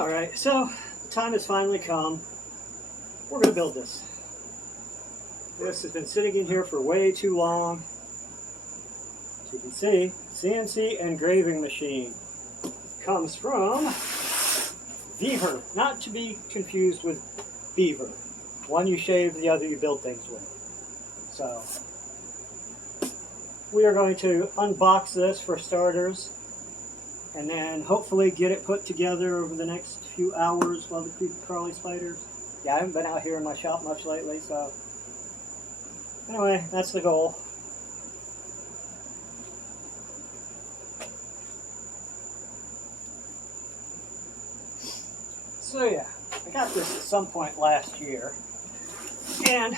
Alright, so the time has finally come. We're going to build this. This has been sitting in here for way too long. As you can see, CNC engraving machine comes from Vevor, not to be confused with Beaver. One you shave, the other you build things with. So, we are going to unbox this for starters, and then hopefully get it put together over the next few hours while the creepy crawly spiders. Yeah, I haven't been out here in my shop much lately, so anyway, that's the goal. So yeah, I got this at some point last year, and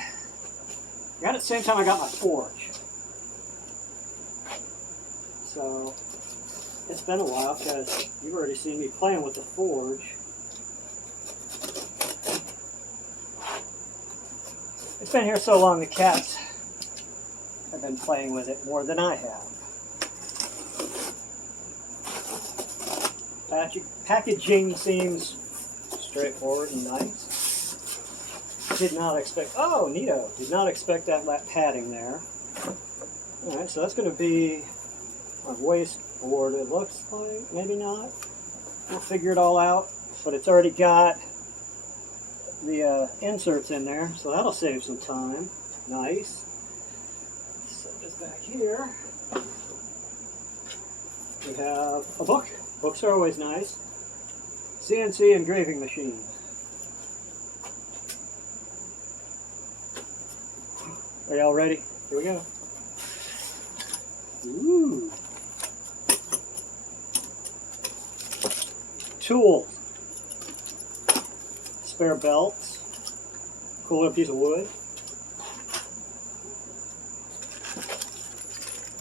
got it at the same time I got my forge. So it's been a while because you've already seen me playing with the forge. It's been here so long the cats have been playing with it more than I have. Packaging seems straightforward and nice. Did not expect, oh, neato, did not expect that padding there. Alright, so that's going to be our waste board, it looks like. Maybe not. We'll figure it all out. But it's already got the inserts in there, so that'll save some time. Nice. Set this back here. We have a book. Books are always nice. CNC engraving machine. Are y'all ready? Here we go. Ooh. Tools. Spare belts. Cool little piece of wood.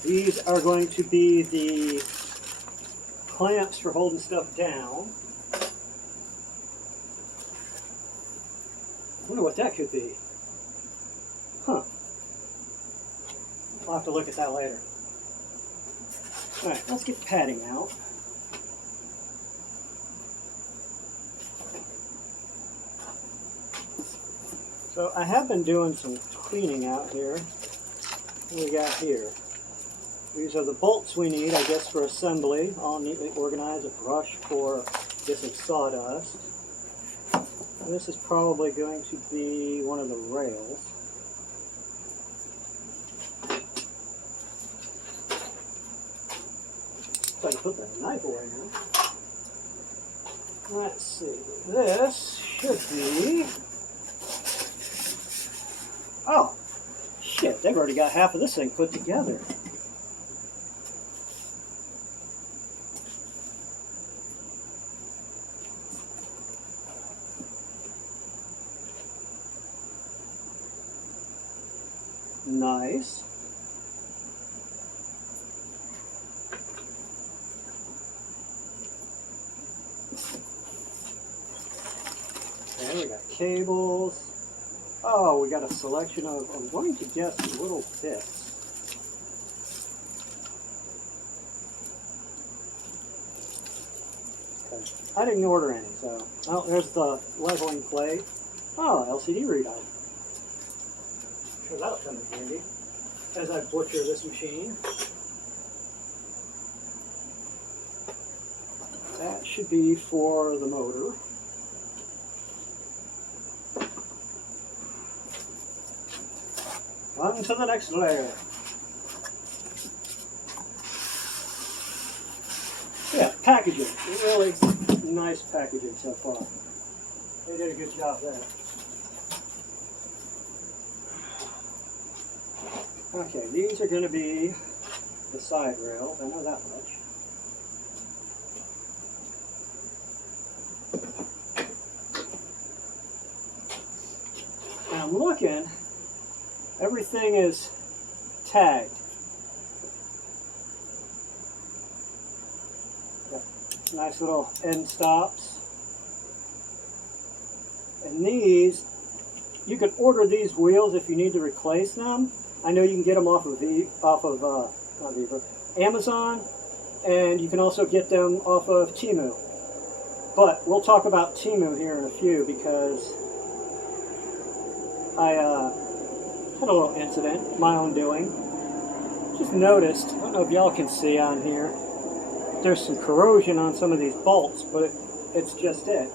These are going to be the clamps for holding stuff down. I wonder what that could be. Huh. I'll have to look at that later. Alright, let's get the padding out. So I have been doing some cleaning out here. What do we got here? These are the bolts we need, I guess, for assembly. All neatly organized. A brush for getting sawdust. And this is probably going to be one of the rails. So I can put the knife away now. Let's see. This should be... Oh! Shit, they've already got half of this thing put together. Nice. Okay, we got cables. Oh, we got a selection of, I'm going to guess, little bits. Okay. I didn't order any, so. Oh, there's the leveling plate. Oh, LCD readout. Sure, that'll come in handy as I butcher this machine. That should be for the motor. On to the next layer. Yeah, packaging. Really nice packaging so far. They did a good job there. Okay, these are going to be the side rails. I know that much. And I'm looking, everything is tagged. Got nice little end stops. And these, you can order these wheels if you need to replace them. I know you can get them off of Amazon, and you can also get them off of Temu. But we'll talk about Temu here in a few, because I had a little incident, my own doing. Just noticed, I don't know if y'all can see on here, there's some corrosion on some of these bolts, but it's just it.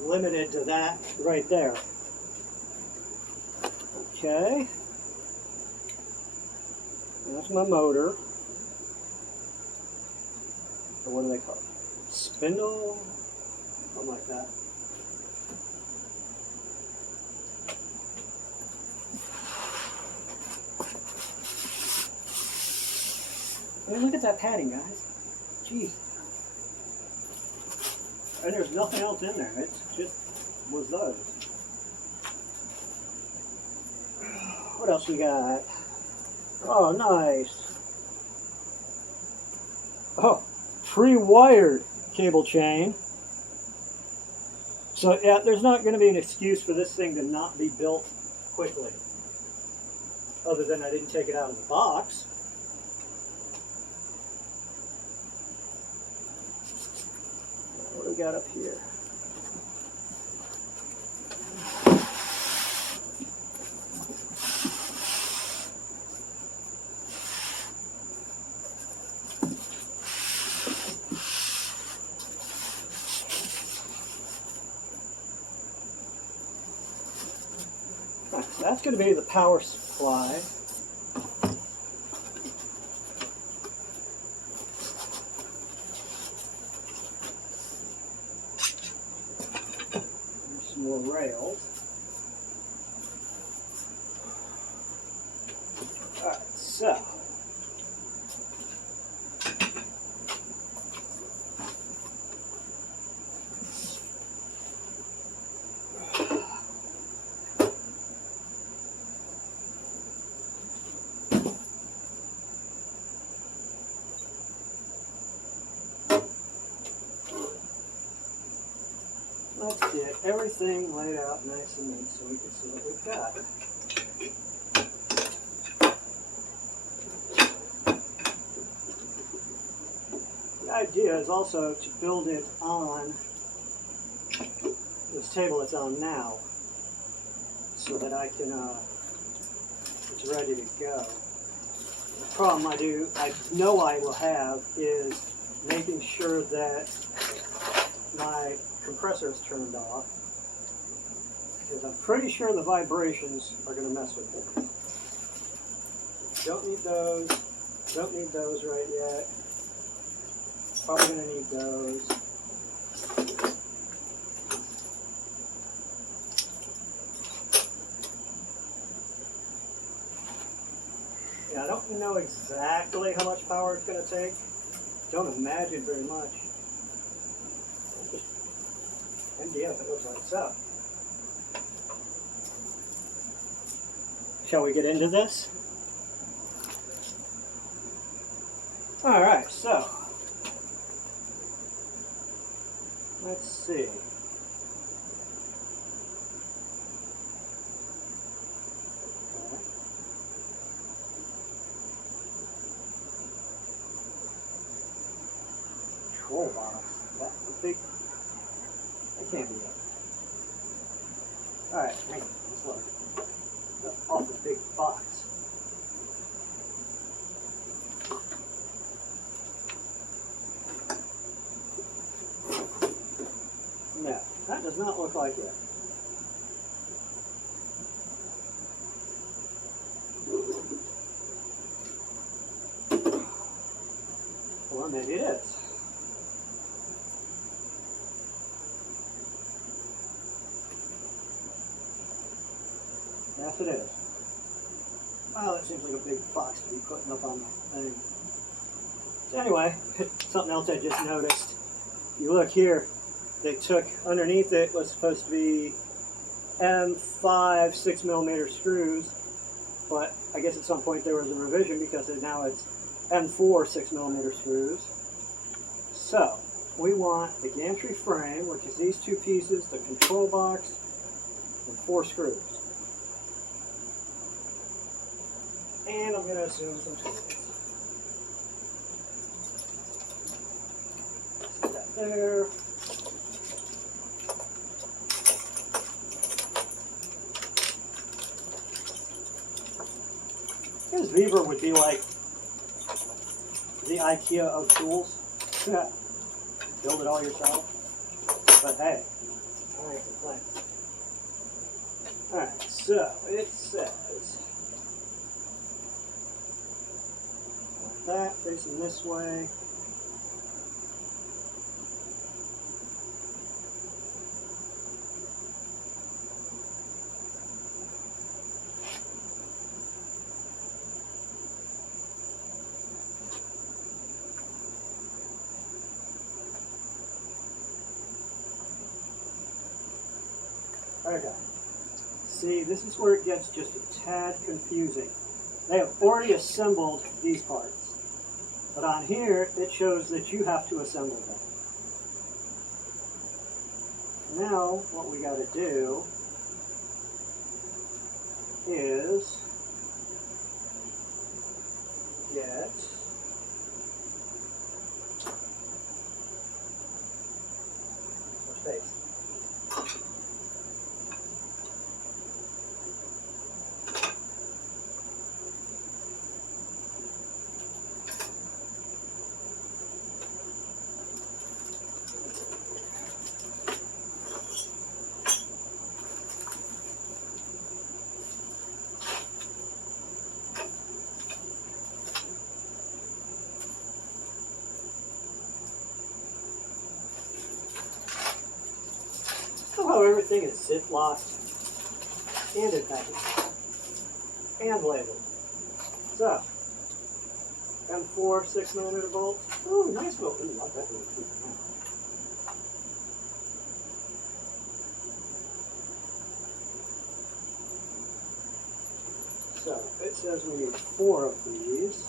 Limited to that right there. Okay. That's my motor. Or what do they call it? Spindle? Something like that. I mean, look at that padding, guys. Jeez. And there's nothing else in there. It's just was those. What else we got? Oh, nice. Oh, pre-wired cable chain. So yeah, there's not going to be an excuse for this thing to not be built quickly. Other than I didn't take it out of the box. What do we got up here? That's going to be the power supply. There's some more rails. Alright, so. Let's get everything laid out nice and neat so we can see what we've got. The idea is also to build it on this table it's on now, so that I can, it's ready to go. The problem I know I will have is making sure that my compressor is turned off, because I'm pretty sure the vibrations are going to mess with it. Don't need those. Don't need those right yet. Probably going to need those. Yeah, I don't know exactly how much power it's going to take. Don't imagine very much. MDF, it looks like so. Shall we get into this? Alright, so let's see. Control box. That's the big. That can't be it. Alright, hang on. Let's look. That's off the big box. No, that does not look like it. Or maybe it is. Yes, it is. Well, that seems like a big box to be putting up on the thing. So anyway, something else I just noticed. You look here, they took, underneath it was supposed to be M5 6mm screws, but I guess at some point there was a revision because now it's M4 6mm screws. So, we want the gantry frame, which is these two pieces, the control box, and 4 screws. And I'm going to assume some tools. there. This Vevor would be like the IKEA of tools. Yeah. Build it all yourself. But hey, I ain't complaining. Alright, so it says like that, facing this way. Okay. See, this is where it gets just a tad confusing. They have already assembled these parts, but on here it shows that you have to assemble them. Now, what we got to do is get space. How everything is zip locked and in package and labeled. So, M4 6mm bolts. Ooh, nice little. Ooh, I bet really keep them out. So it says we need 4 of these.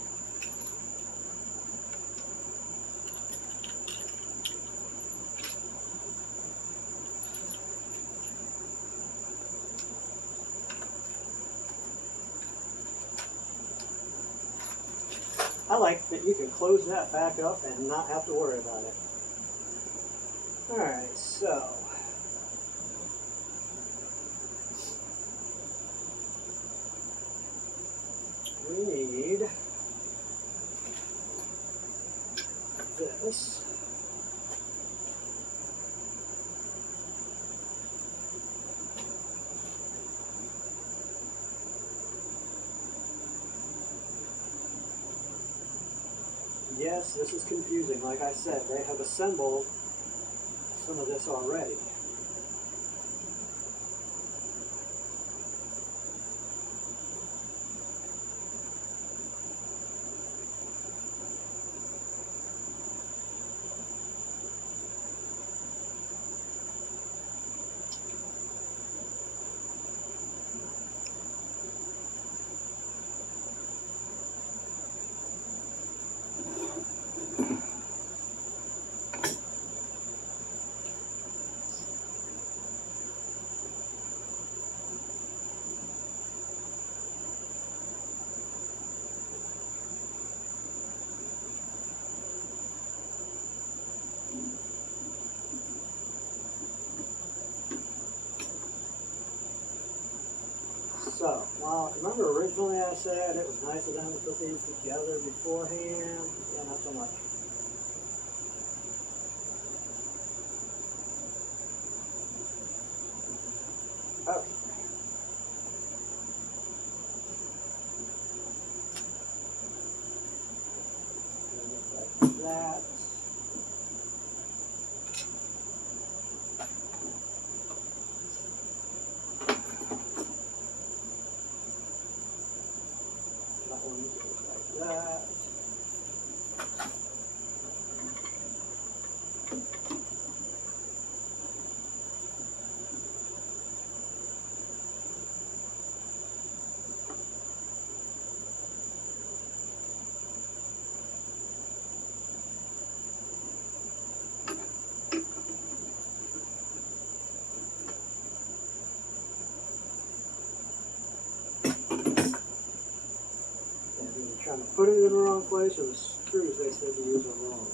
I like that you can close that back up and not have to worry about it. Alright, so we need this. Yes, this is confusing. Like I said, they have assembled some of this already. So, well, remember originally I said it was nice of them to put these together beforehand? Yeah, not so much. Okay. Like that. That one goes like that. Trying to put it in the wrong place, or the screws they said to use are wrong.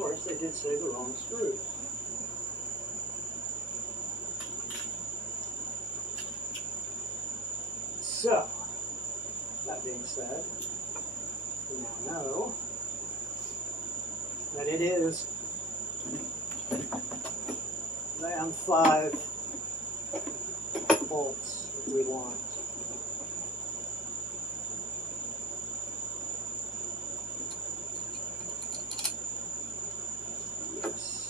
course, they did say the wrong screws. So, that being said, we now know that it is than 5 bolts that we want. Yes.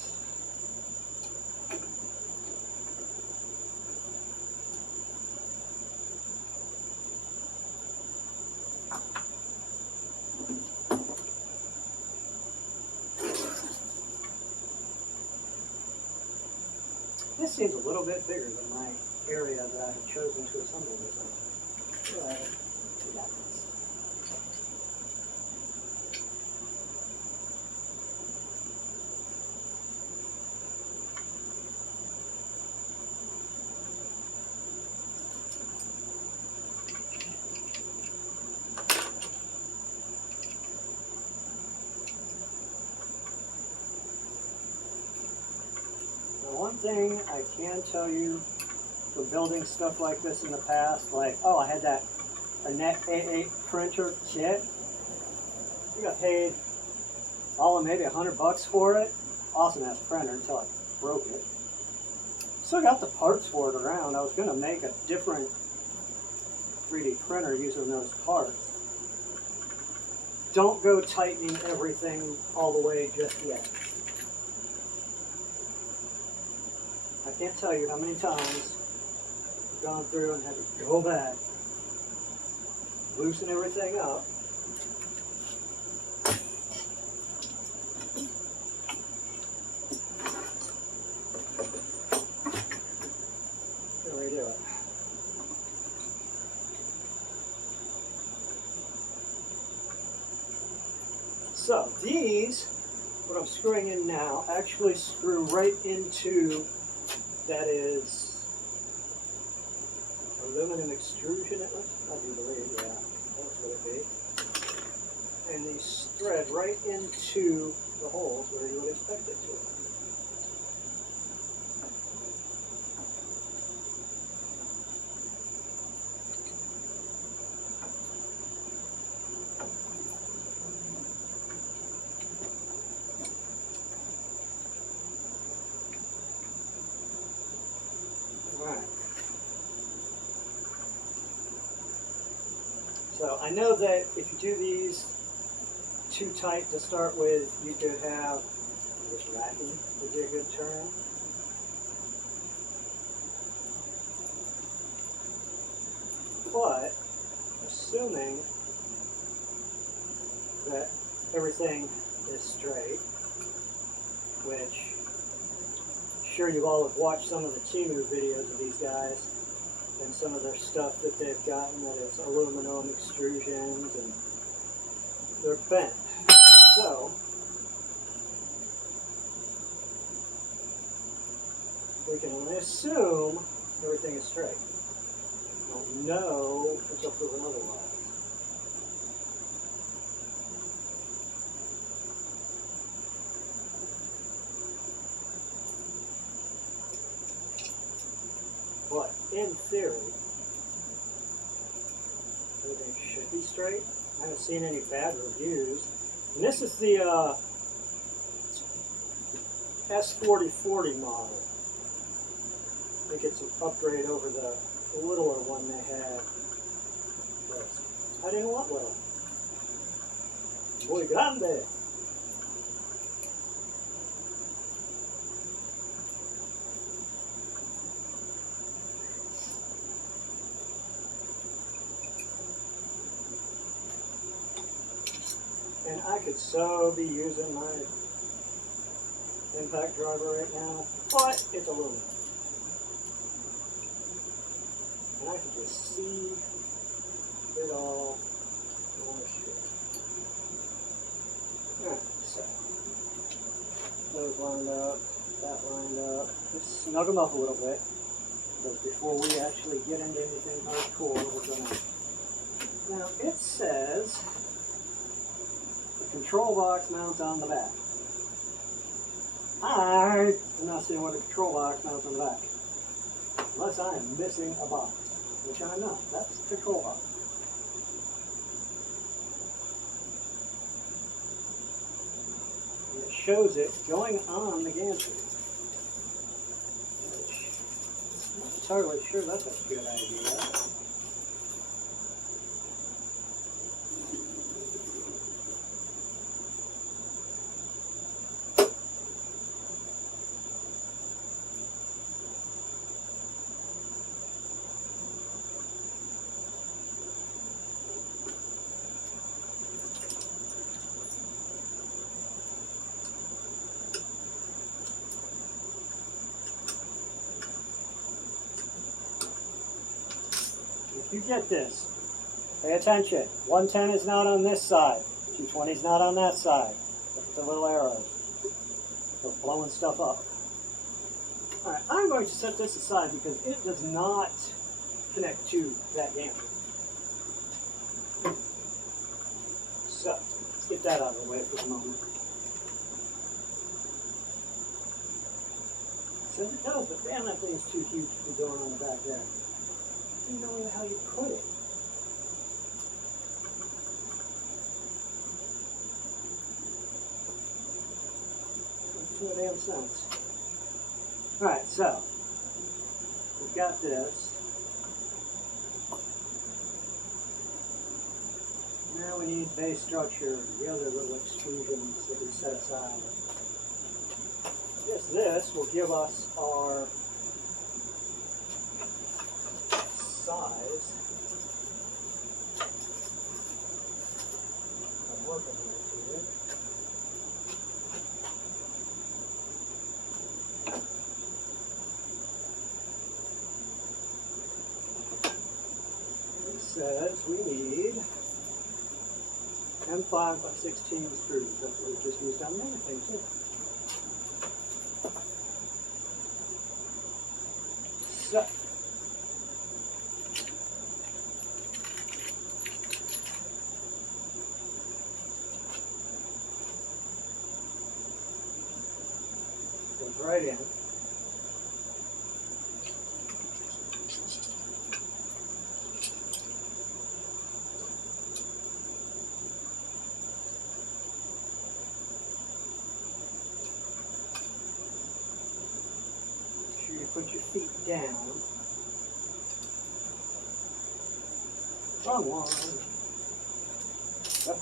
This seems a little bit bigger than my area that I had chosen to assemble this in. But we got this. One thing I can tell you for building stuff like this in the past, like, oh, I had that a net A8 printer kit. I got paid all of maybe $100 for it. Awesome ass printer until I broke it. Still got the parts for it around. I was going to make a different 3D printer using those parts. Don't go tightening everything all the way just yet. I can't tell you how many times I've gone through and had to go back, loosen everything up, and redo it. So these, what I'm screwing in now, actually screw right into, that is aluminum extrusion, it looks, I do believe, yeah, that's what it be. And these thread right into the holes where you would expect it to. So I know that if you do these too tight to start with, you could have, this racking would be a good term. But assuming that everything is straight, which I'm sure you all have watched some of the Timu videos of these guys, and some of their stuff that they've gotten that is aluminum extrusions, and they're bent. So we can only assume everything is straight. Don't know until proven otherwise. But in theory, everything should be straight. I haven't seen any bad reviews. And this is the S4040 model. I think it's an upgrade over the littler one they had. Yes. I didn't want little. Muy grande. And I could so be using my impact driver right now, but it's aluminum. And I can just see it all on the strip. Alright, so those lined up, that lined up. Just snug them up a little bit. But before we actually get into anything hardcore, we're gonna. Now it says the control box mounts on the back. I'm not seeing where the control box mounts on the back. Unless I am missing a box, which I'm not. That's the control box. And it shows it going on the gantry. I'm not entirely sure that's a good idea. You get this. Pay attention. 110 is not on this side. 220 is not on that side. Look at the little arrows. They're blowing stuff up. Alright, I'm going to set this aside because it does not connect to that gantry. So, let's get that out of the way for the moment. Says it does, but damn, that thing's too huge to be going on the back there. I don't know how you put it. Makes no damn sense. Alright, so we've got this. Now we need base structure, the other little extrusions that we set aside. I guess this will give us our size. I'm working with it. It says we need M5 by 16 screws. That's what we just used on the other thing too. So. Right in. Make sure you put your feet down. Wrong one. Yep.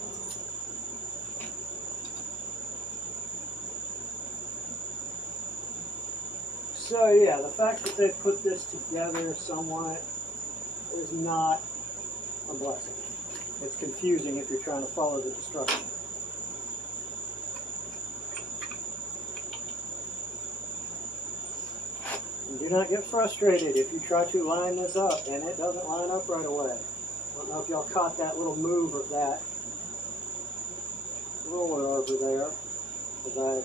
So yeah, the fact that they put this together somewhat is not a blessing. It's confusing if you're trying to follow the instructions. And do not get frustrated if you try to line this up and it doesn't line up right away. I don't know if y'all caught that little move of that roller over there as I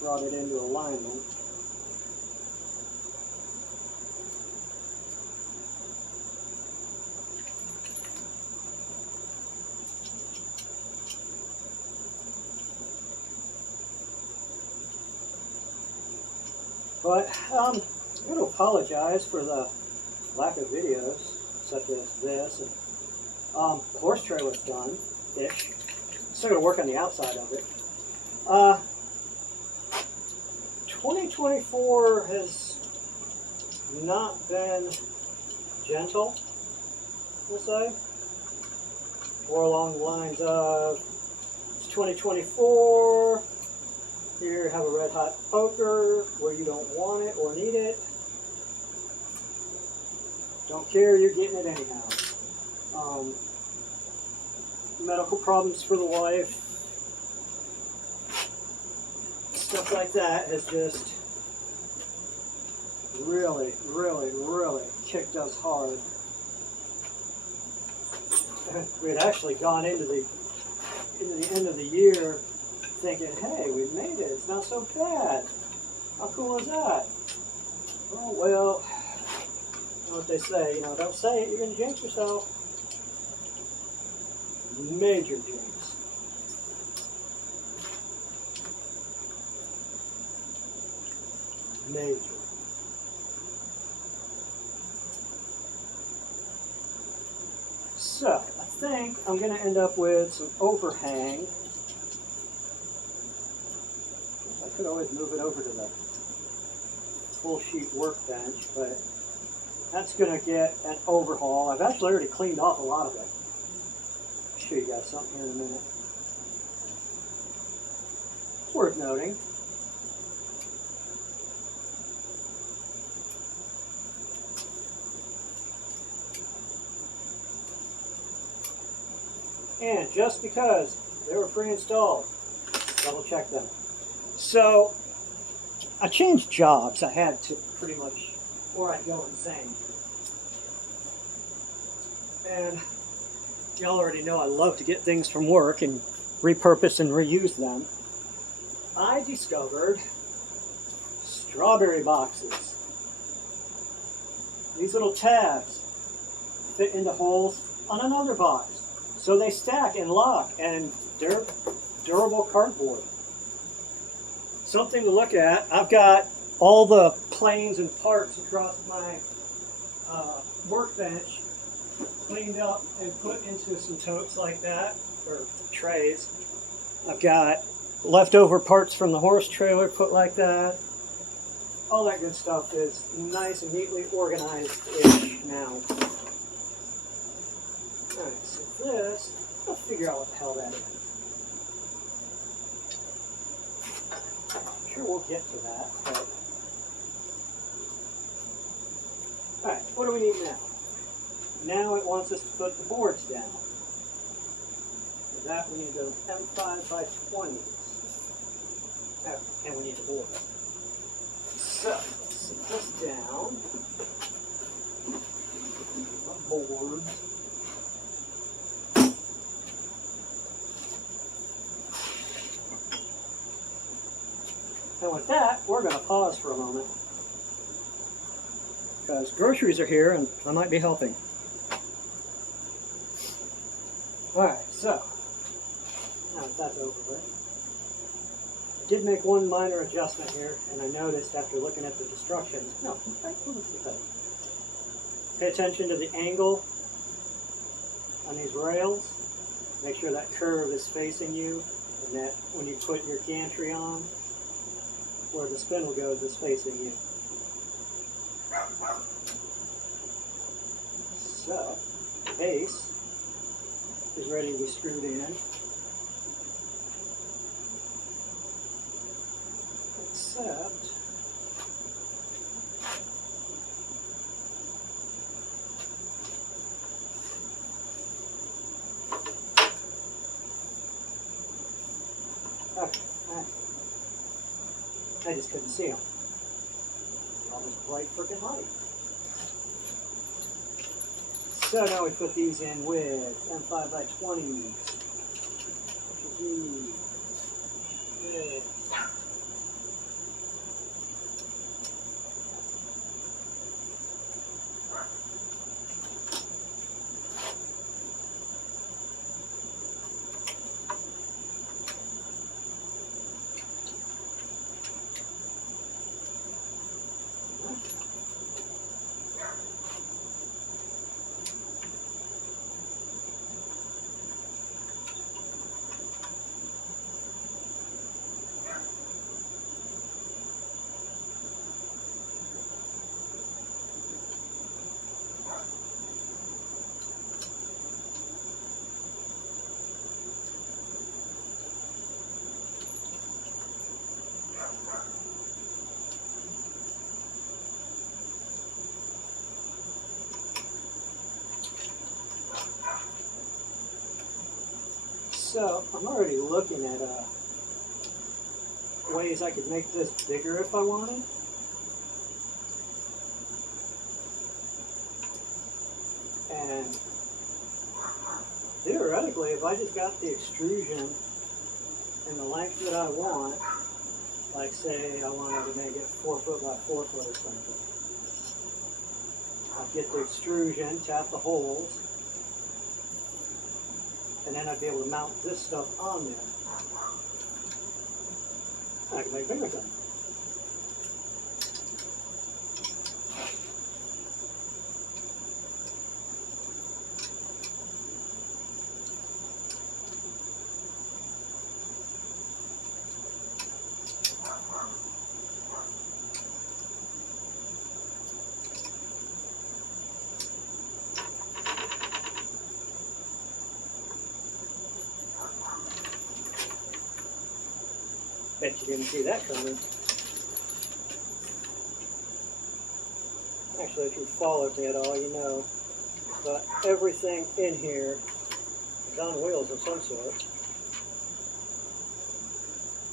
brought it into alignment. But I'm going to apologize for the lack of videos such as this. And, the horse trailer's done-ish. Still going to work on the outside of it. 2024 has not been gentle, we'll say. More along the lines of, it's 2024. Here, have a red hot poker where you don't want it or need it. Don't care, you're getting it anyhow. Medical problems for the wife. Stuff like that has just really, really, really kicked us hard. We had actually gone into the end of the year thinking, hey, we've made it, it's not so bad. How cool is that? Oh, well, you know what they say, don't say it, you're going to jinx yourself. Major jinx. major. So, I think I'm going to end up with some overhang. I could always move it over to the full sheet workbench, but that's going to get an overhaul. I've actually already cleaned off a lot of it. I'll show you guys something here in a minute. It's worth noting. And just because they were pre-installed, double check them. So I changed jobs. I had to pretty much, or I'd go insane. And y'all already know I love to get things from work and repurpose and reuse them. I discovered strawberry boxes. These little tabs fit into holes on another box. So they stack and lock, and they're durable cardboard. Something to look at. I've got all the planes and parts across my workbench cleaned up and put into some totes like that, or trays. I've got leftover parts from the horse trailer put like that. All that good stuff is nice and neatly organized-ish now. Alright, so this, I'll figure out what the hell that is. I'm sure we'll get to that, but... Alright, what do we need now? Now it wants us to put the boards down. For that we need those M5 by 20s. Oh, and we need the boards. So, let's set this down. The boards. And with that, we're going to pause for a moment. Because groceries are here and I might be helping. Alright, so, now that that's over with, I did make one minor adjustment here, and I noticed after looking at the instructions, pay attention to the angle on these rails. Make sure that curve is facing you, and that when you put your gantry on, where the spindle goes is facing you. So, the base is ready to be screwed in. Except okay, I just couldn't see them. All this bright freaking light. So now we put these in with M5 by 20s. Good. So I'm already looking at ways I could make this bigger if I wanted. And theoretically, if I just got the extrusion and the length that I want, like say I wanted to make it 4 foot by 4 foot or something, I'd get the extrusion, tap the holes, and then I'd be able to mount this stuff on there. I can make bigger things. Bet you didn't see that coming. Actually, if you followed me at all, you know that everything in here is on wheels of some sort.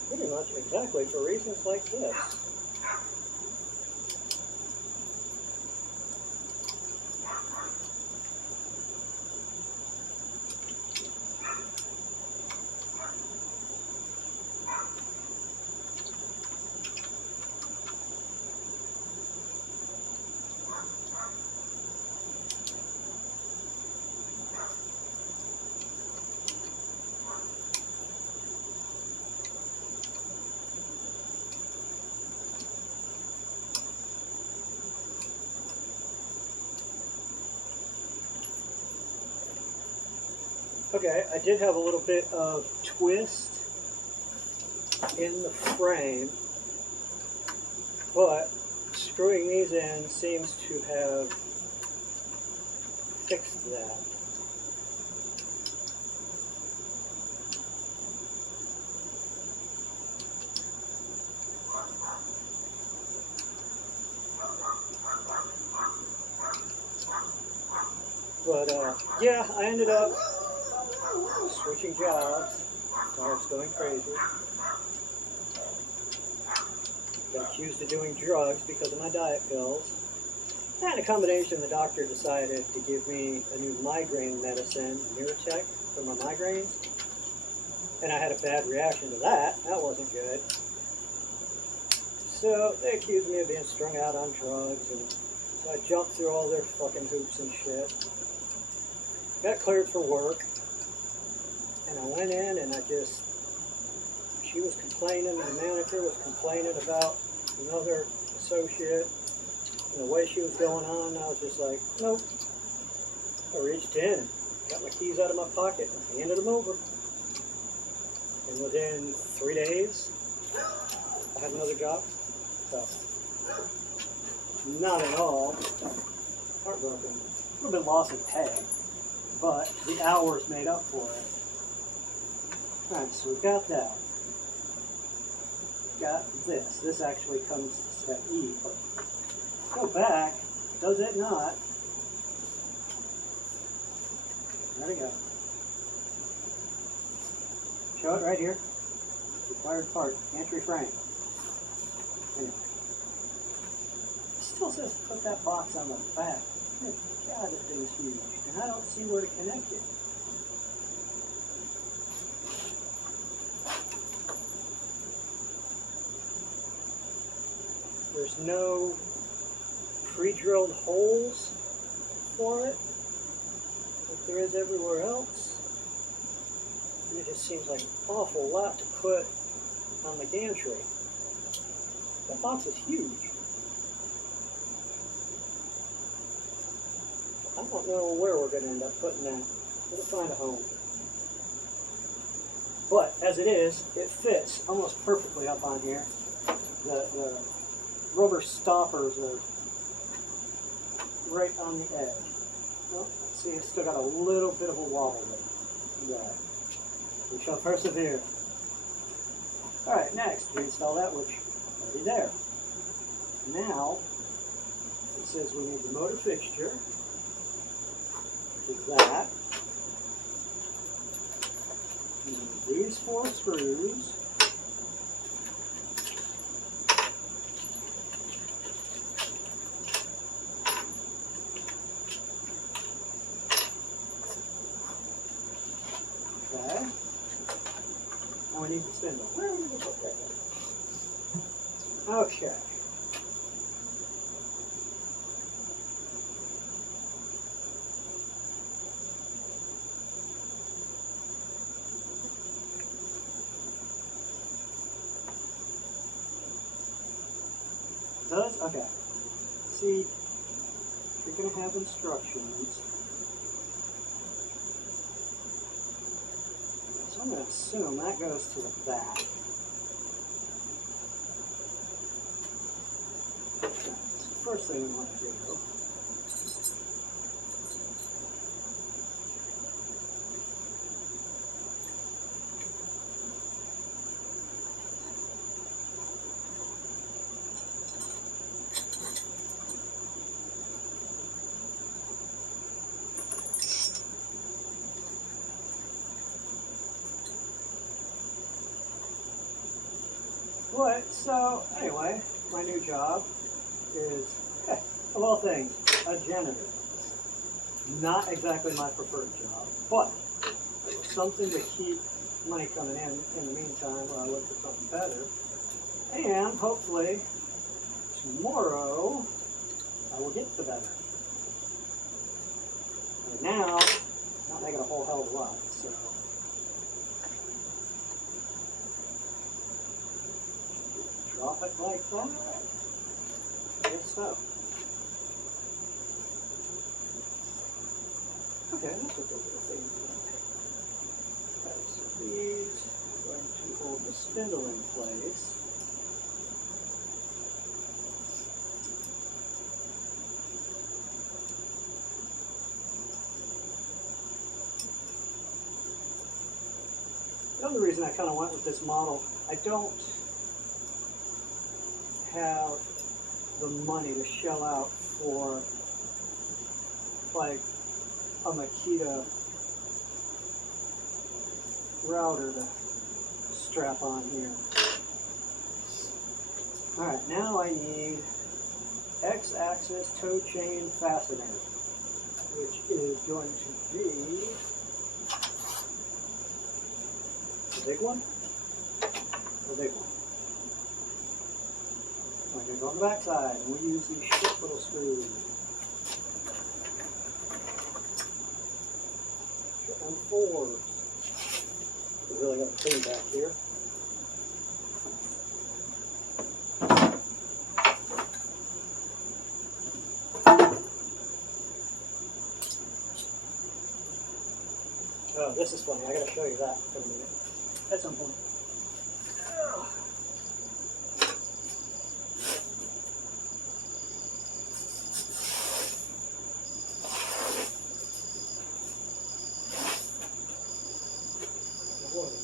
Pretty much exactly for reasons like this. Okay, I did have a little bit of twist in the frame, but screwing these in seems to have fixed that. But yeah, I ended up switching jobs. Starts going crazy. Got accused of doing drugs because of my diet pills. And a combination, the doctor decided to give me a new migraine medicine, Neurotech, for my migraines. And I had a bad reaction to that. That wasn't good. So they accused me of being strung out on drugs, and so I jumped through all their fucking hoops and shit. Got cleared for work. And I went in and she was complaining, the manager was complaining about another associate and the way she was going on. I was just like, nope. I reached in, got my keys out of my pocket, and handed them over. And within 3 days, I had another job. So, not at all heartbroken. A little bit loss in pay, but the hours made up for it. Alright, so we've got that. Got this. This actually comes to step E. But go back. Does it not? There we go. Show it right here. Required part. Gantry frame. Anyway. It still says put that box on the back. Good God, that thing's huge. And I don't see where to connect it. There's no pre-drilled holes for it, like there is everywhere else. And it just seems like an awful lot to put on the gantry. That box is huge. I don't know where we're going to end up putting that. We'll find a home. But as it is, it fits almost perfectly up on here. The rubber stoppers are right on the edge. Well, see, it's still got a little bit of a wobble there. Yeah. We shall persevere. Alright, next we install that, which is already there. Now, it says we need the motor fixture, which is that. We need these 4 screws. We need the spindle. Where are we going to put that? Okay. Does? Okay. See, you're going to have instructions. So I'm going to assume that goes to the back. So first thing we want to do What? So, anyway, my new job is, of all things, a janitor. Not exactly my preferred job, but something to keep money coming in the meantime while I look for something better. And hopefully, tomorrow, I will get the better. And now, not making a whole hell of a lot, so. Drop it like that? I guess so. Okay, that's what those little things are. Okay, so these are going to hold the spindle in place. The other reason I kind of went with this model, I don't have the money to shell out for like a Makita router to strap on here. Alright, now I need X-axis toe chain fastener, which is going to be the big one? The big one. I'm going to go on the back side, and we use these shit little screws. And fours. We really got to clean back here. Oh, this is funny. I got to show you that for a minute. At some point.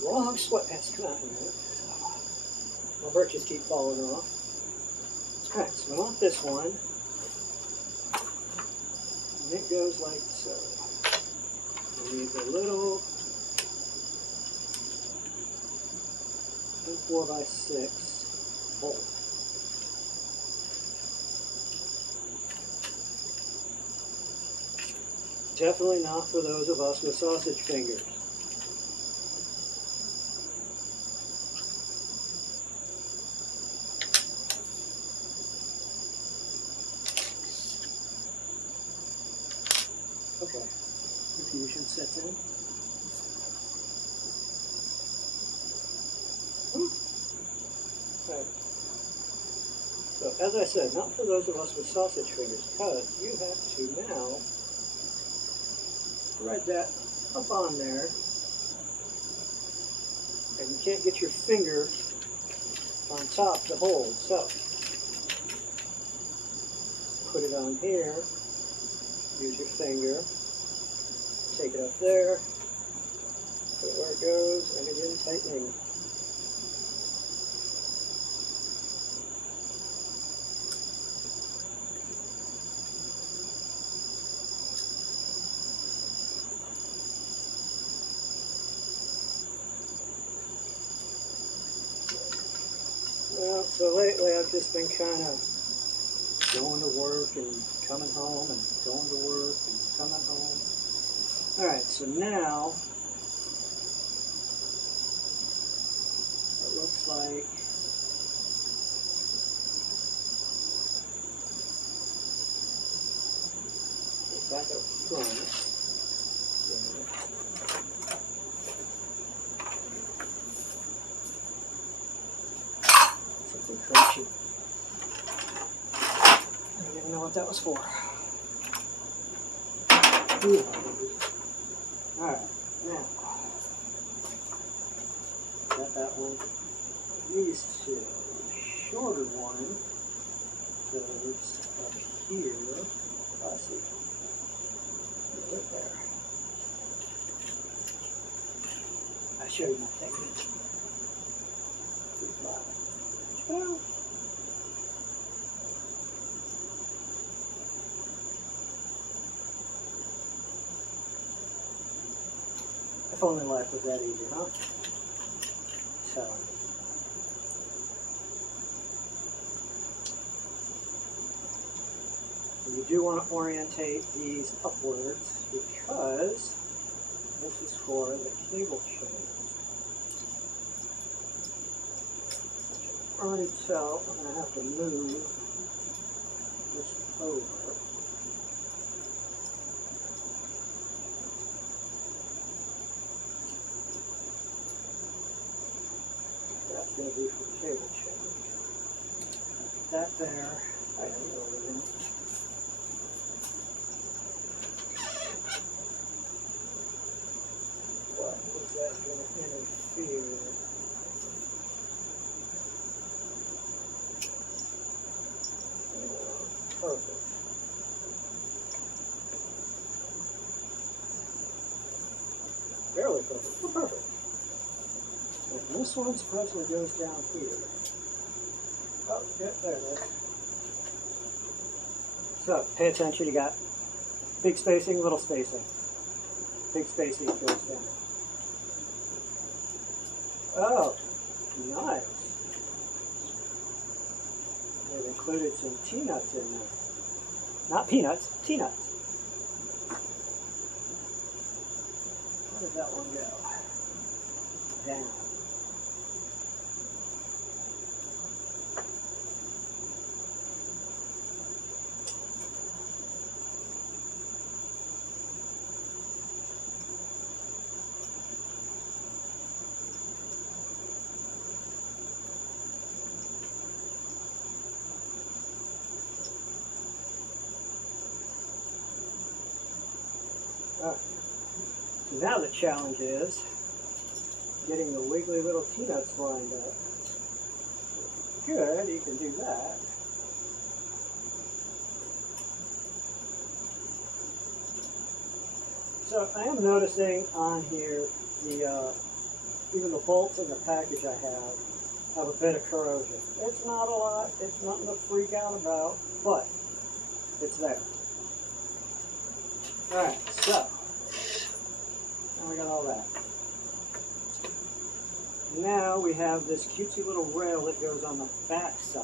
Wrong sweatpants come out in a minute. My birches keep falling off. Alright, so we want this one. And it goes like so. We need the little 4x6 bolt. Definitely not for those of us with sausage fingers. Okay, confusion sets in. Right. So, as I said, not for those of us with sausage fingers, because you have to now thread that up on there, and you can't get your finger on top to hold. So, put it on here, use your finger, take it up there, put it where it goes, and again tightening. Well, so lately I've just been kind of going to work and coming home and going to work and coming home. Alright, so now it looks like back up front. Something crunchy. I don't even know what that was for. Alright, now got that one. These two. The shorter one goes up here. Let's see. Right there. I'll show you my technique. Well, if only life was that easy, huh? So, And you do want to orientate these upwards because this is for the cable chains. I can already tell I'm going to have to move this over. That's going to be for the cable chain. That there, I have it over there. What is that going to interfere? Perfect. Barely perfect, but perfect. And this one supposedly goes down here. Oh, yeah, there it is. So, pay attention, you got big spacing, little spacing. Big spacing goes down. Oh, nice. They've included some T-nuts in there. Not peanuts, T-nuts. Where does that one go? Down. Alright. So now the challenge is getting the wiggly little T-nuts lined up. Good, you can do that. So I am noticing on here the even the bolts in the package I have a bit of corrosion. It's not a lot, it's nothing to freak out about, but it's there. Alright, so now we got all that. Now we have this cutesy little rail that goes on the back side.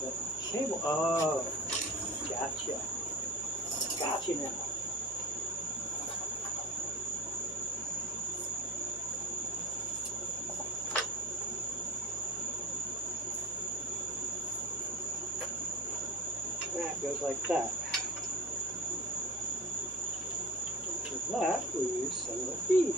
The cable, oh, gotcha. Gotcha now. That goes like that. For that, we use some of these.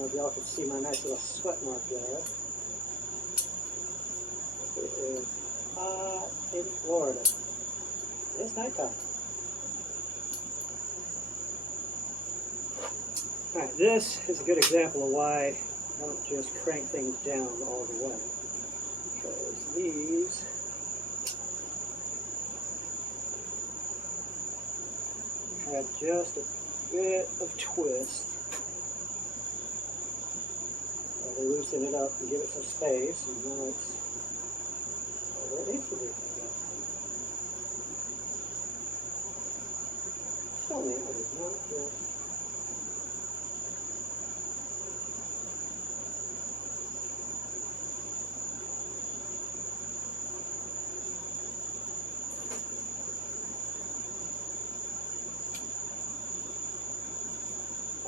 If y'all can see my nice little sweat mark there. It is hot in Florida. It's nighttime. Alright, this is a good example of why I don't just crank things down all the way. Because these have just a bit of twist. They loosen it up and give it some space, and now it's where it needs to be, I guess. Tell me, it is not just.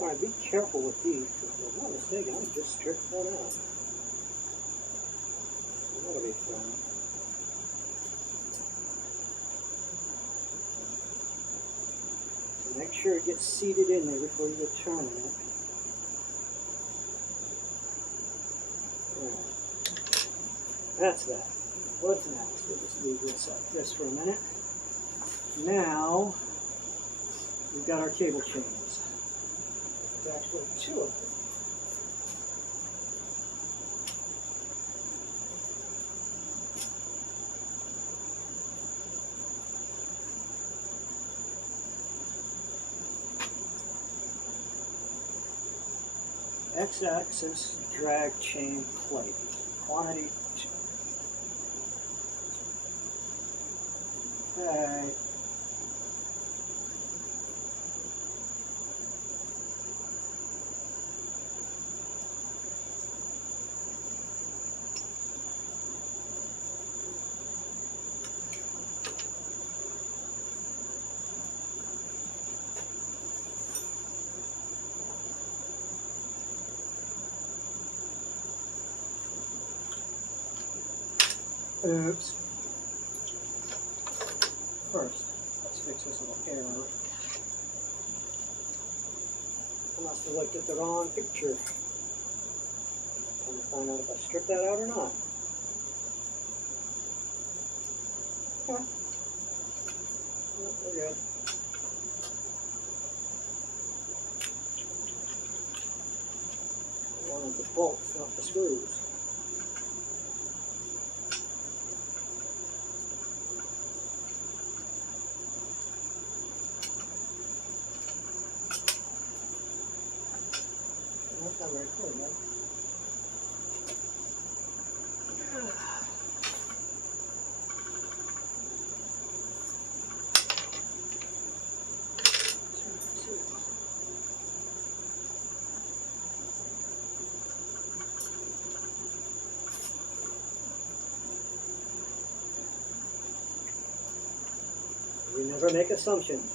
Alright, be careful with these, because if I'm not mistaken, I'm just stripped one out. That'll be fun. So make sure it gets seated in there before you get turning it. Alright. That's that. What's next? We'll just leave this like this for a minute. Now, we've got our cable chains. There's actually two of them. X-axis drag chain plate. Quantity 2. Okay. Oops. First, let's fix this little error. I must have looked at the wrong picture. Trying to find out if I stripped that out or not. Okay. Well, we're good. I wanted the bolts, not the screws. That's not very clear, man. You never make assumptions.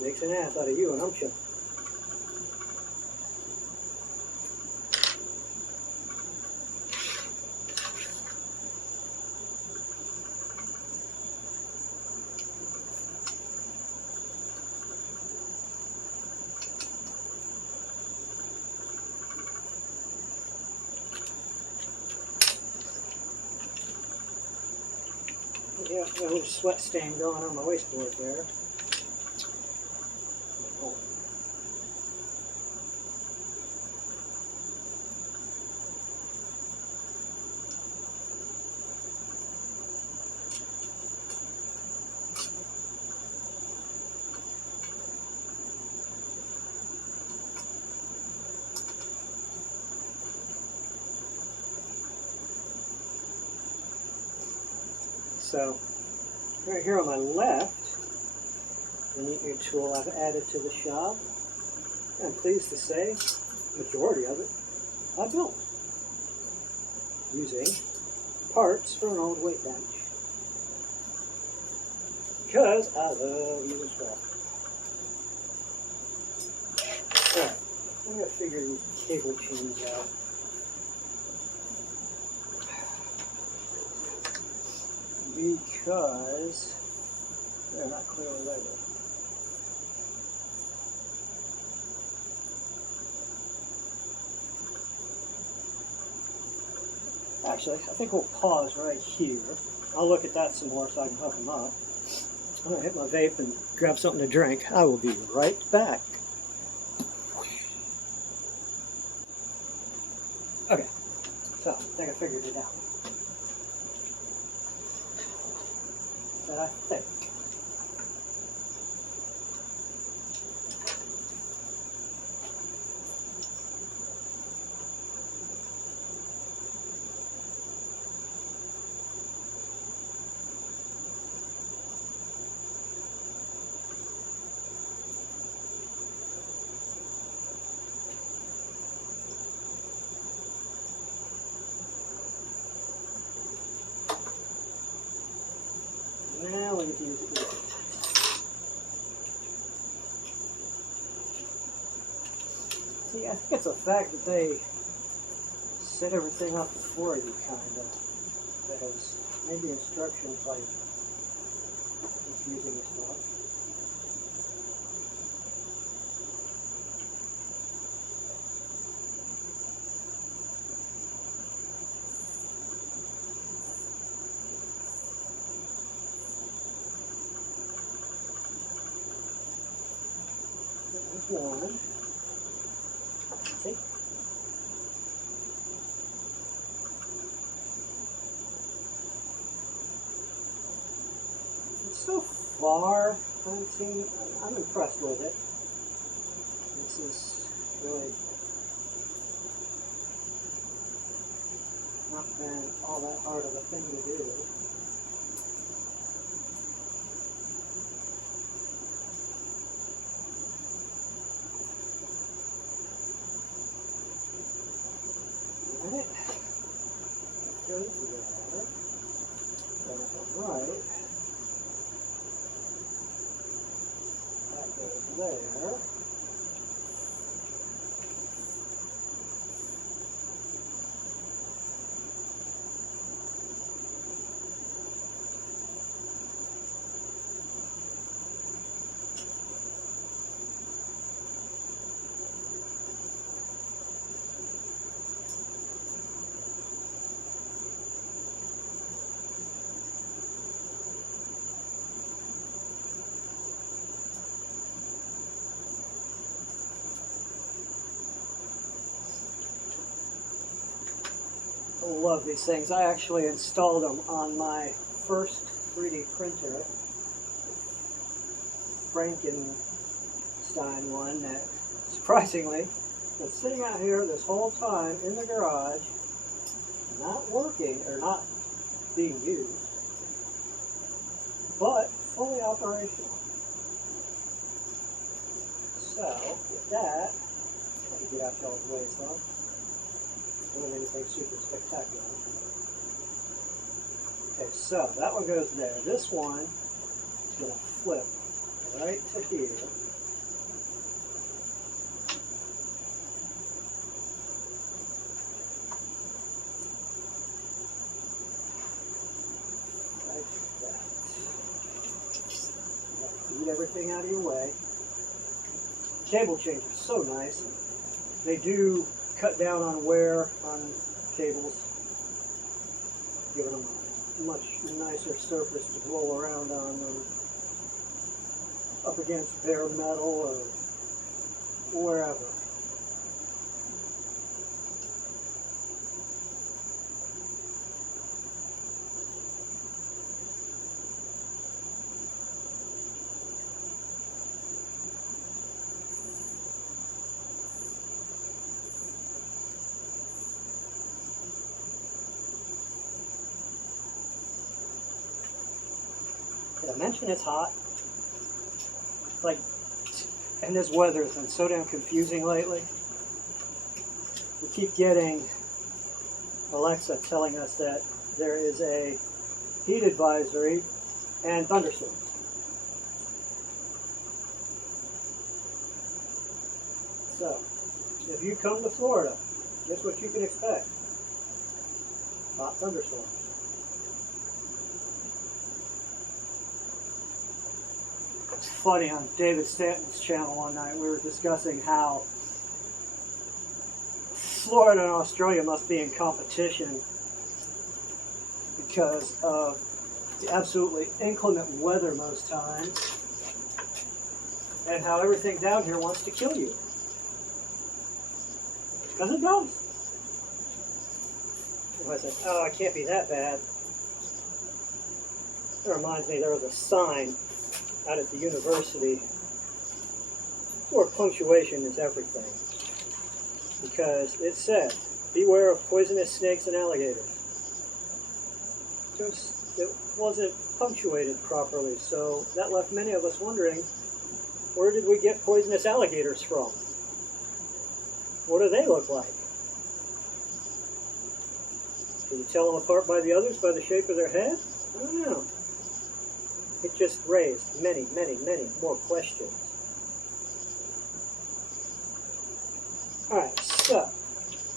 Makes an ass out of you, an umption. Yeah, got a little sweat stain going on my wasteboard there. Oh. So, right here on my left, the neatening tool I've added to the shop. I'm pleased to say, the majority of it I built using parts from an old weight bench. Because I love using stuff. Alright, I'm going to figure these cable chains out. Because they're not clearly labeled. Actually, I think we'll pause right here. I'll look at that some more so I can hook them up. I'm going to hit my vape and grab something to drink. I will be right back. Okay, so I think I figured it out. That I think. Now we need to use it. See, I think it's the fact that they set everything up for you, kind of. that has made the instructions like confusing as well. There's one. See? So far, I'm impressed with it. This is really not been all that hard of a thing to do. Alright, that goes there. Right. That goes there. I love these things. I actually installed them on my first 3D printer, Frankenstein one, that surprisingly was sitting out here this whole time in the garage, not working or not being used, but fully operational. So with that, I can get out y'all's way some. Not anything super spectacular. Okay, so that one goes there. This one is going to flip right to here. Like that. Feed everything out of your way. Cable changer, so nice. They do cut down on wear on cables, giving them a much nicer surface to roll around on than up against bare metal or wherever. Did I mention it's hot? Like, and this weather has been so damn confusing lately. We keep getting Alexa telling us that there is a heat advisory and thunderstorms. So, if you come to Florida, guess what you can expect? Hot thunderstorms. It's funny, on David Stanton's channel one night, we were discussing how Florida and Australia must be in competition because of the absolutely inclement weather most times, and how everything down here wants to kill you. Because it does. And I said, oh, it can't be that bad. It reminds me, there was a sign out at the university where punctuation is everything. Because it said, beware of poisonous snakes and alligators. Just, it wasn't punctuated properly, so that left many of us wondering, where did we get poisonous alligators from? What do they look like? Can you tell them apart by the others by the shape of their head? I don't know. It just raised many, many, many more questions. Alright, so,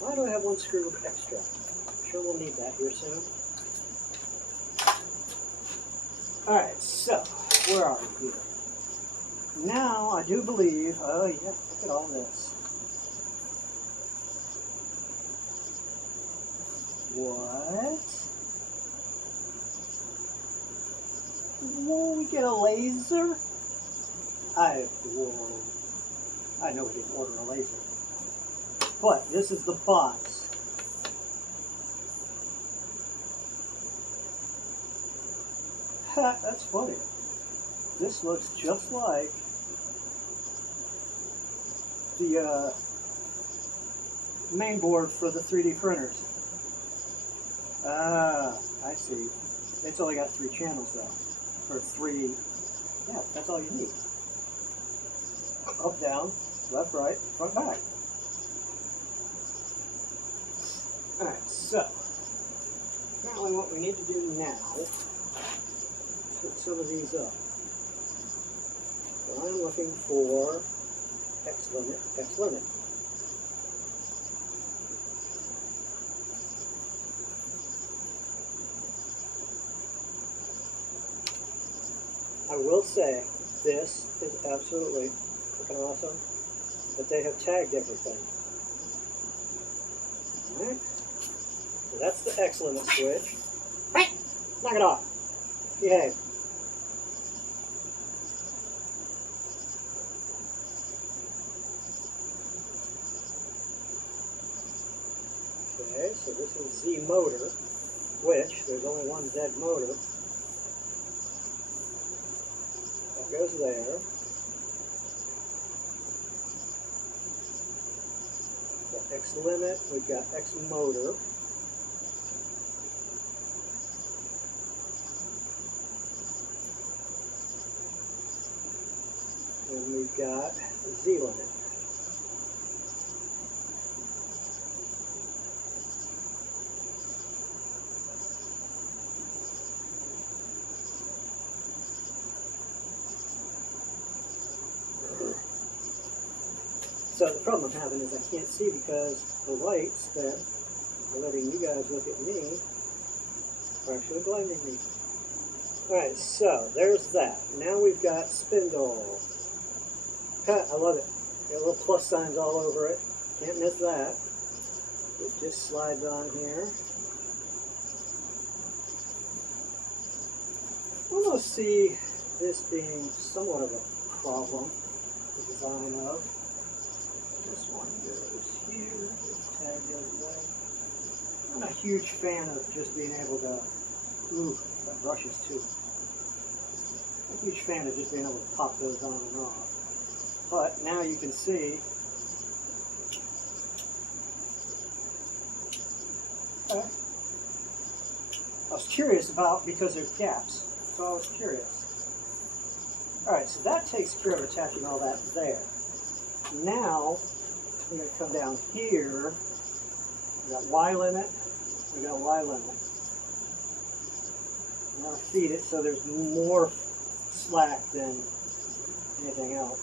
why do I have one screw extra? I'm sure we'll need that here soon. Alright, so, where are we here? Now, I do believe, oh yeah, look at all this. What? Whoa, we get a laser? Whoa. I know we didn't order a laser. But, this is the box. Ha, that's funny. This looks just like the main board for the 3D printers. Ah, I see. It's only got 3 channels though. Or 3, yeah, that's all you need. Up, down, left, right, front, back. Alright, so, apparently what we need to do now is put some of these up. So I'm looking for X limit, X limit. I will say, this is absolutely freaking awesome that they have tagged everything. Alright, so that's the X limit switch. Knock it off. Behave. Okay, so this is Z motor, which there's only one Z motor. That goes there. Got X limit, we've got X motor. And we've got Z limit. So the problem I'm having is I can't see because the lights that are letting you guys look at me are actually blinding me. Alright, so there's that. Now we've got spindle. I love it. Got little plus signs all over it. Can't miss that. It just slides on here. I almost see this being somewhat of a problem, the design of. This one goes here, it's tagged the other way. I'm a huge fan of just being able to, ooh, that brushes too. I'm a huge fan of just being able to pop those on and off. But now you can see, okay. I was curious about, because there's gaps, so I was curious. Alright, so that takes care of attaching all that there. Now, we're going to come down here. We got Y limit. We got Y limit. I'm going to feed it so there's more slack than anything else.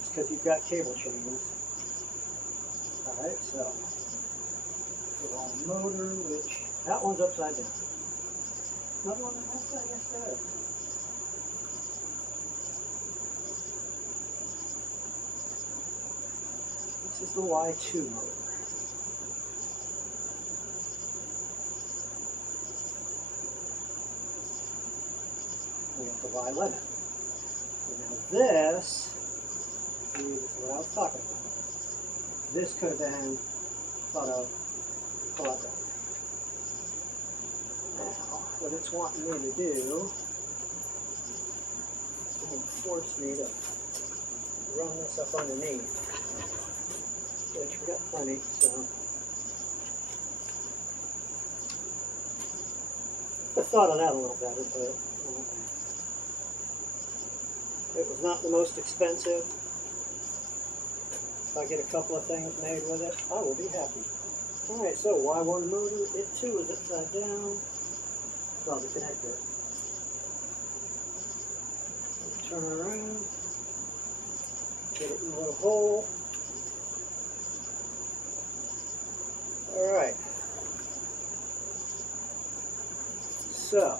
It's because you've got cable chains. Alright, so the Y motor, which that one's upside down. Another one on that side, yes there is. This is the Y2 motor. We have the Y limit. So now this, see, this is what I was talking about. This could have been thought of a lot better. Now, what it's wanting me to do is going to force me to run this up underneath. Which we got plenty, so I thought of that a little better, but it was not the most expensive. If I get a couple of things made with it, I will be happy. Alright, so Y1 motor, it too is upside down. Well, the connector. Turn around, get it in a little hole. Alright, so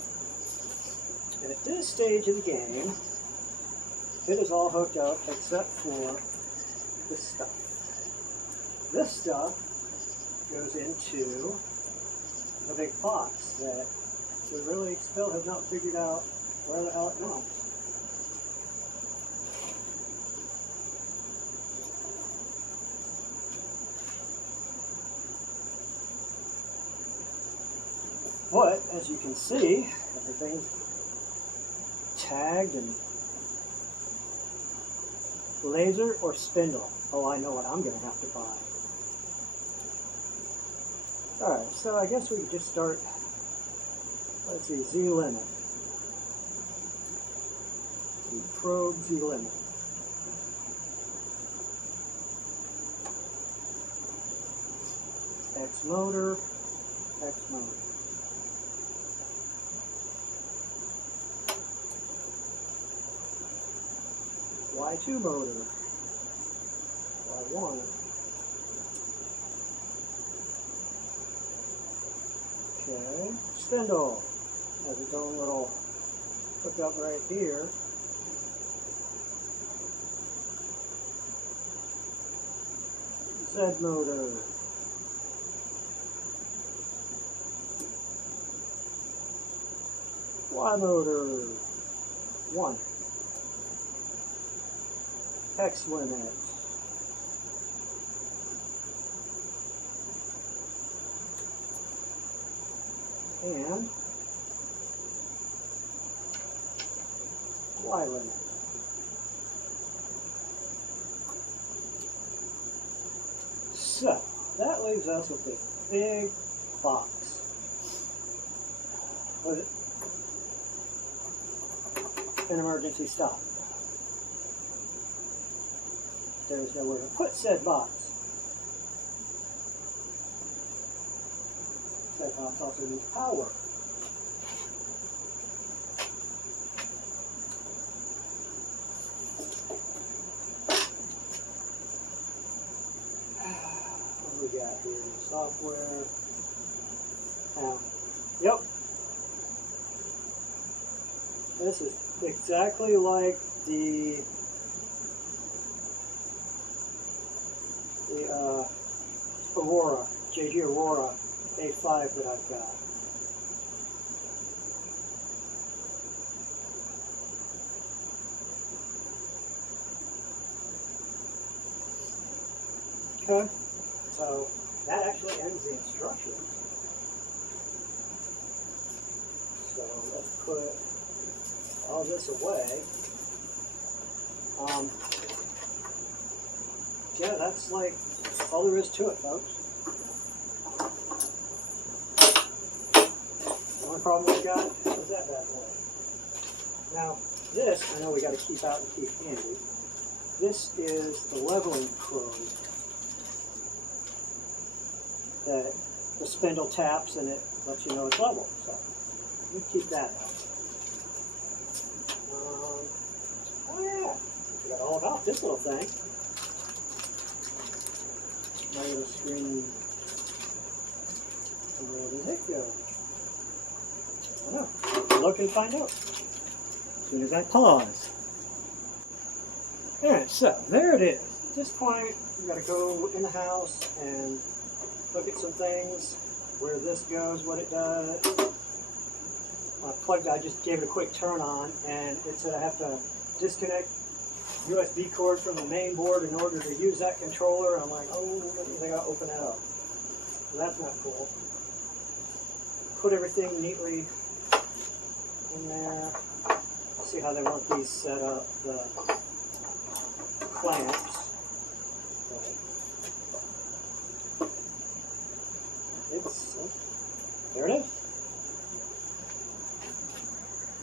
this stage of the game, it is all hooked up except for this stuff. This stuff goes into the big box that we really still have not figured out where the hell it belongs. But as you can see, everything's tagged and laser or spindle. Oh, I know what I'm going to have to buy. Alright, so I guess we could just start, let's see, Z limit. Z probe, Z limit. X motor, X motor. Y2 motor, Y1. Okay, spindle has its own little hookup right here. Z motor. Y motor. 1. X limit. And Y limit. So that leaves us with this big box. With an emergency stop. There's nowhere to put said box. Said box also needs power. What do we got here? Software. Yep. This is exactly like the Aurora, JG Aurora A5 that I've got. Okay, so that actually ends the instructions. So let's put all this away. Yeah, that's like all there is to it, folks. The only problem we've got is that bad boy. Now, this, I know we got to keep out and keep handy. This is the leveling probe that the spindle taps and it lets you know it's level. So, we keep that out. Oh yeah, I forgot all about this little thing. My little screen. Where does it go? I don't know. Look and find out. As soon as I pause. Alright, so there it is. At this point, you gotta go in the house and look at some things. Where this goes, what it does. I just gave it a quick turn on, and it said I have to disconnect USB cord from the main board in order to use that controller. I'm like, oh, I gotta open that up. So that's not cool. Put everything neatly in there. See how they want these set up, the clamps. There it is.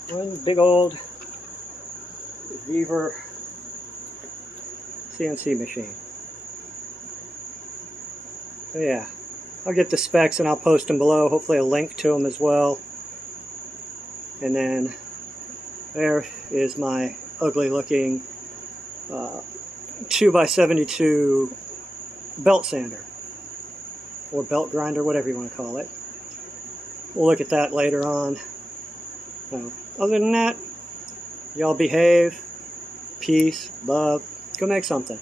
One big old Vevor CNC machine. So yeah, I'll get the specs and I'll post them below, hopefully a link to them as well. And then there is my ugly looking 2x72 belt sander, or belt grinder, whatever you want to call it. We'll look at that later on. Other than that, Y'all behave. Peace, love. Go make something.